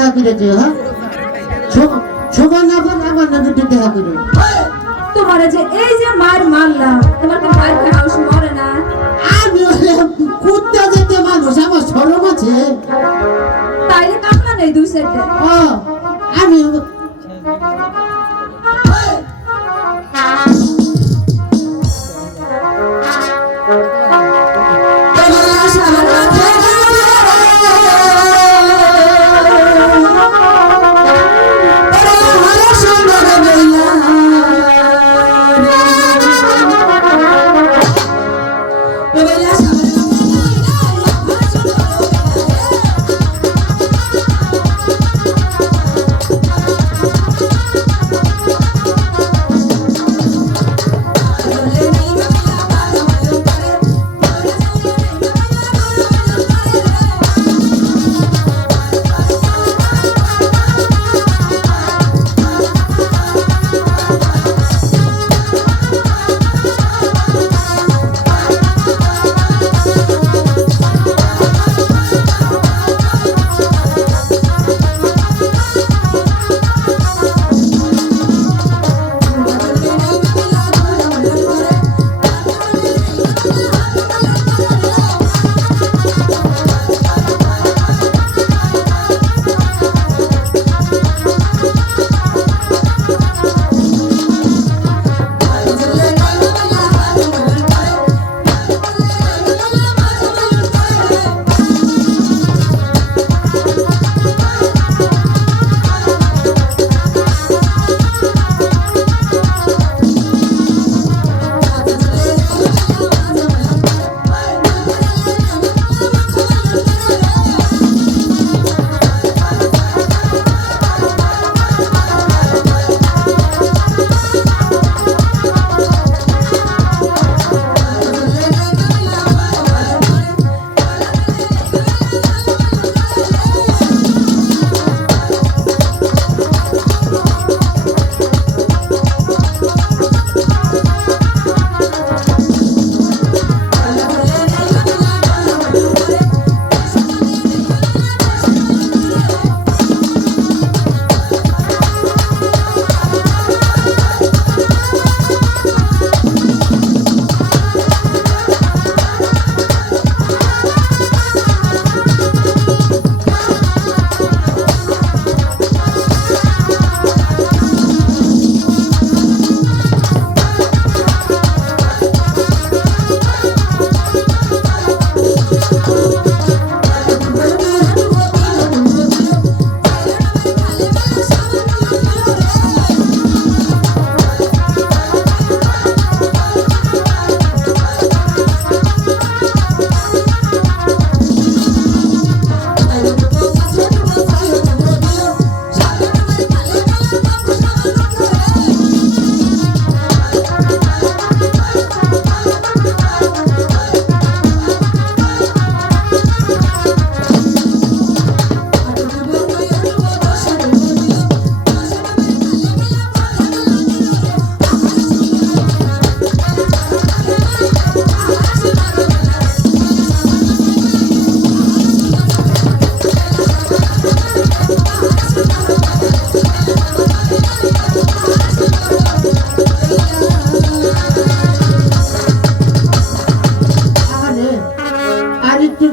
দেখা করেছে হ্যাঁ সময় না বল আমার নামে একটু দেখা করে তোমার যে এই যে মার মারলাম তোমার তো মার খাওয়া মরে না আমি কুত্তা যেতে মানুষ আমার শরম আছে তাইলে কামলা নেই দুই সাইডে আমি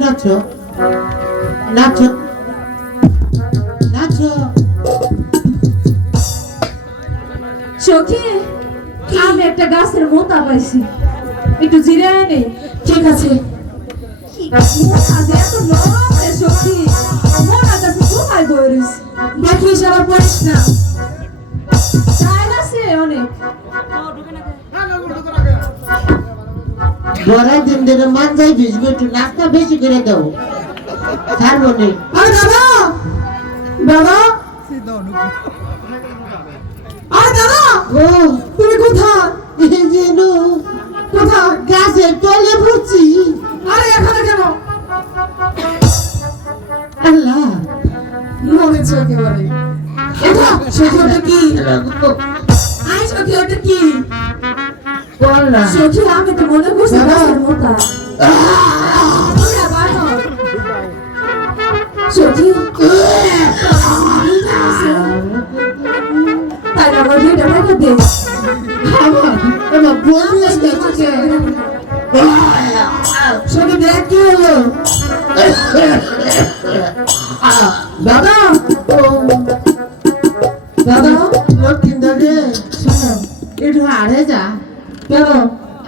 নাচো নাচো নাচো সখী আমি একটা গাছের মোতা পাইছি একটু জিরে নেই ঠিক আছে এত নরম রে সখী মোটা গাছে কোথায় বইরিস দেখিস আবার পড়িস না চাইল আছে অনেক গড়াই দিন দিনে মান যাই ভিজবো একটু নাস্তা বেশি করে দাও ছাড়বো নি আর দাদা দাদা আর দাদা ও তুমি কোথায় এই যে নো কোথায় গাছের তলে পড়ছি আরে এখানে কেন আল্লাহ মরেছে একেবারে এটা সখী ওটা কি আই সখী ওটা কি বল না সখী আমি তো মনে করছি গাছের মোতা সখী দাদা লক্ষ্মীন্দর রে শোনো একটু আড়ে যা কেন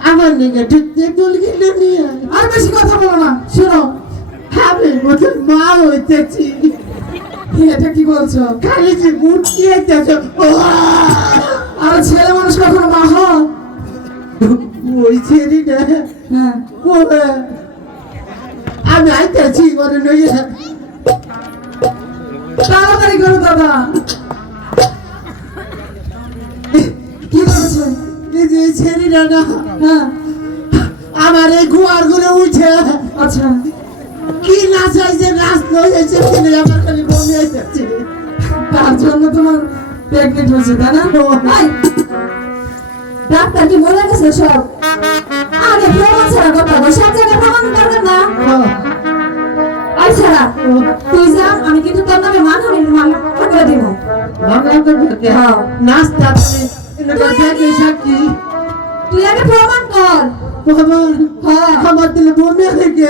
আমার নিকে ঢুকতে টুল কিনে নিয়ে আয়। আর বেশি কথা বলো না শোনো আমি মতন মা হইতেছি এটা কি বলছো খালি যে মুটকি আইতেছ আর ছেলে মানুষ কখনো মা হয় ওই ছেড়ি না হ্যাঁ ওরে, আমি আইতেছি ঘরে নইয়া তাড়াতাড়ি করো দাদা কি করেছে এই যে ছেড়ি না না হ্যাঁ আমার এই গুয়ার ঘুরে উঠে আচ্ছা কি নাচ হয়েছে নাচ হয়েছে কিনে আমার খালি বমি আইতেছে তার জন্য তোমার প্রেগনেন্ট হয়েছে তাই না এই, ডাক্তার কি বলে গেছে সব আগে প্রমাণ ছাড়া কথা বল সব জায়গায় প্রমাণ করবেন না আচ্ছা তুই যা আমি কিন্তু তোর নামে মামলা করে দিব মামলা করবে কে হ্যাঁ। নাচটা তুমি এলাকা থেকে সাক্ষী তুই আগে প্রমাণ কর প্রমাণ হ্যাঁ আমার দিলে বমি থেকে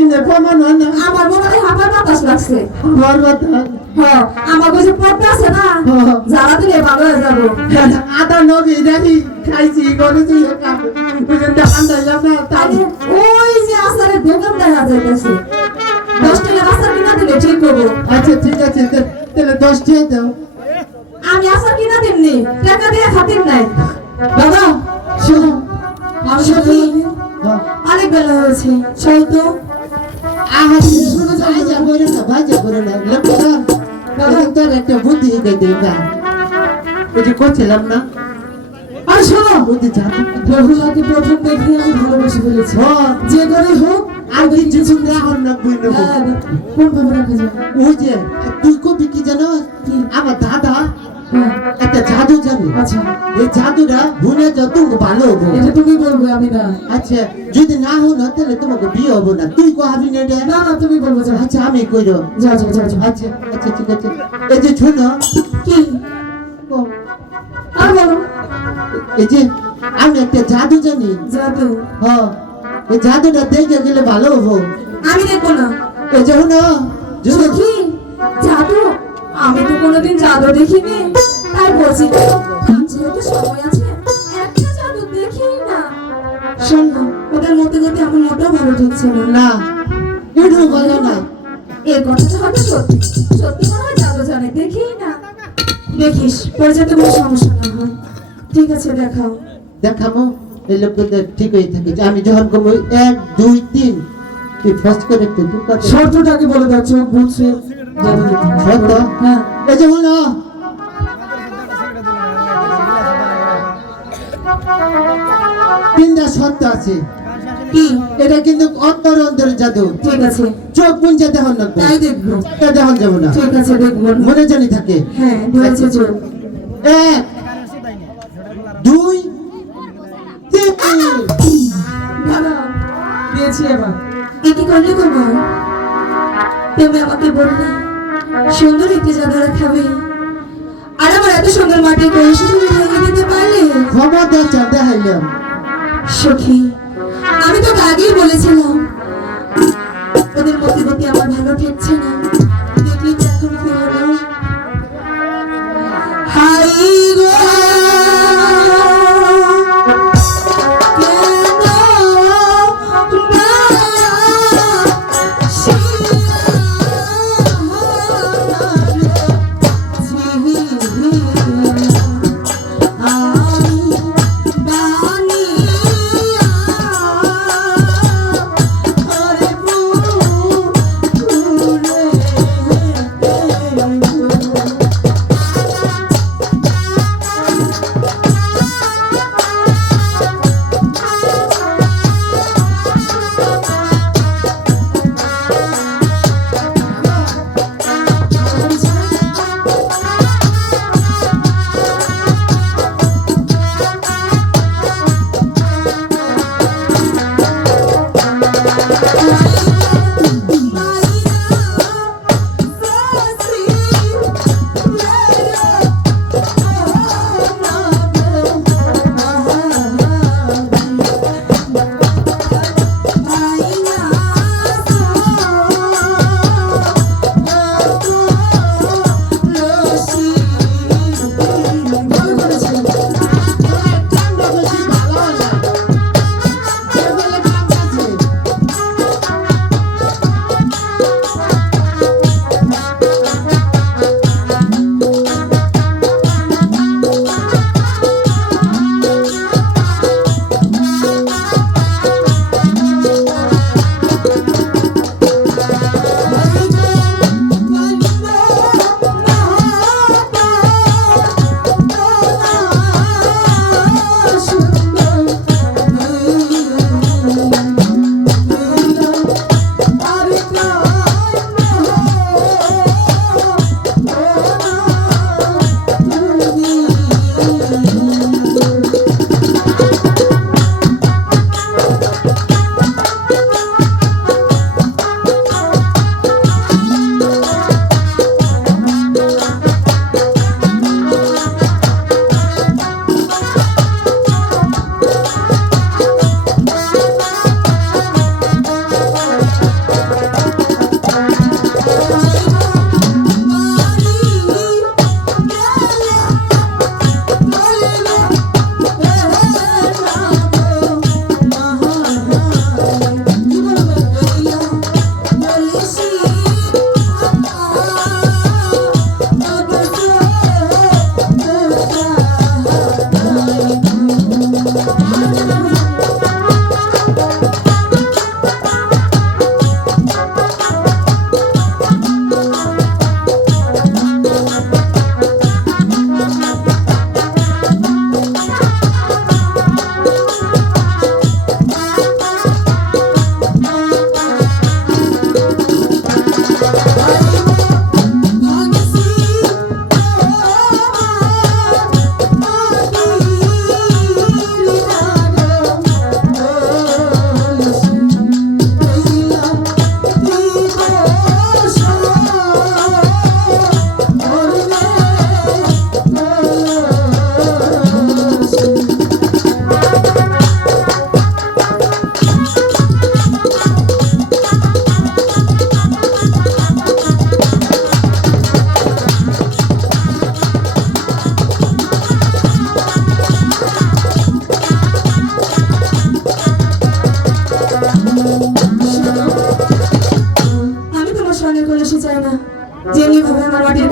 ইনে প্রমাণ হয় না আমার মনে হয় হাঁপার বাতাস লাগছে আমার কথা হ্যাঁ আমার কাছে পড়তে আছে না হ্যাঁ। যারা দিলে ভালো হয়ে যাবো আদা নগে দেখি খাইছি করেছি ওই যে দোকান দিলাম না তাই তাহলে ওই যে আসারের দোকান দেখা যাইতেছে 10 টাকার আসার কিনা দিলে ঠিক করবো আচ্ছা ঠিক আছে তাহলে 10 টাকা দাও আমি আসার কিনা দিমনি টাকা দিয়ে খাতির নাই বাবা শোনো আমি সত্যি হ্যাঁ। অনেক বেলা হয়েছে চল তো আহা শুনো যাই যা করে না ভাই যা করে না লক্ষ্য দাদা তোর একটা বুদ্ধি দেই দেবা ওই যে করছিলাম না আর শোনো বুদ্ধি যা রহুলাকে প্রথম দেখে আমি ভালোবেসে ফেলেছি হ্যাঁ যে করে হোক আর কিছু শুনতে এখন না বুঝ নেবো হ্যাঁ, কোন ভাবে রাখা যায় ওই যে তুই কবি কি জানো কি? আমার দাদা হ্যাঁ একটা জাদু জানে আচ্ছা এই জাদুটা ভুলে যত ভালো হবো এটা তুমি বলবে আমি না আচ্ছা যদি না হো না তাহলে তোমাকে বিয়ে হবো না তুই কহাবি না রে না না তুমি বলবে যাও আচ্ছা আমি কইরো যাও যাও যাও যাও। আচ্ছা আচ্ছা ঠিক আছে এই যে শোনো কি ও, আর বলো এই যে আমি একটা জাদু জানি জাদু হ্যাঁ এই জাদুটা দেখে গেলে ভালো হবো আমি দেখবো না এই যে শোনো যদি সখী জাদু আমি তো কোনোদিন জাদু দেখিনি তাই বলছি তো যেহেতু সময় আছে একটা জাদু দেখি না শোন না ওদের মতে গতি আমার মোটেও ভালো ঠেকছে না না একটু ভালো না এই কথাটা হয়তো সত্যি সত্যি মনে হয় জাদু জানে দেখি না দেখিস পরে যাতে কোনো সমস্যা না হয় ঠিক আছে দেখাও দেখাবো এই লোকদের ঠিক হয়ে থাকে যে আমি যখন কমো 1 2 3 তুই ফার্স্ট করে একটু তুই কত শর্তটাকে বলে দাও চোখ বুঝছে জাদু দেখি শর্ত হ্যাঁ এই যে হলো তিনটা শর্ত আছে কি এটা কিন্তু অন্তর জাদু ঠিক আছে চোখ পুঞ্জে দেখান না তাই দেখবো এটা দেখান যাবো না ঠিক আছে দেখবো মনে জানি থাকে হ্যাঁ ধরেছে চোখ 1 2 3 ভালো দিয়েছি এবার এ কি করলে তোমার তুমি আমাকে বললে সুন্দর একটি জায়গা খাবে আর আমার এত সুন্দর মাটির কলসি তুমি ভেঙে দিতে পারলে ক্ষমতা চাঁদা হাইলাম সখী আমি তো আগেই বলেছিলাম ওদের মতে গতি আমার ভালো ঠেকছে না দেখলি তো এখন কি হলো হাই গো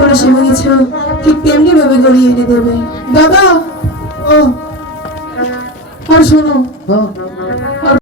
করে সেবা গেছো ঠিক তেমনি ভাবে গড়িয়ে এনে দেবে। দাদা ও আর শোনো আর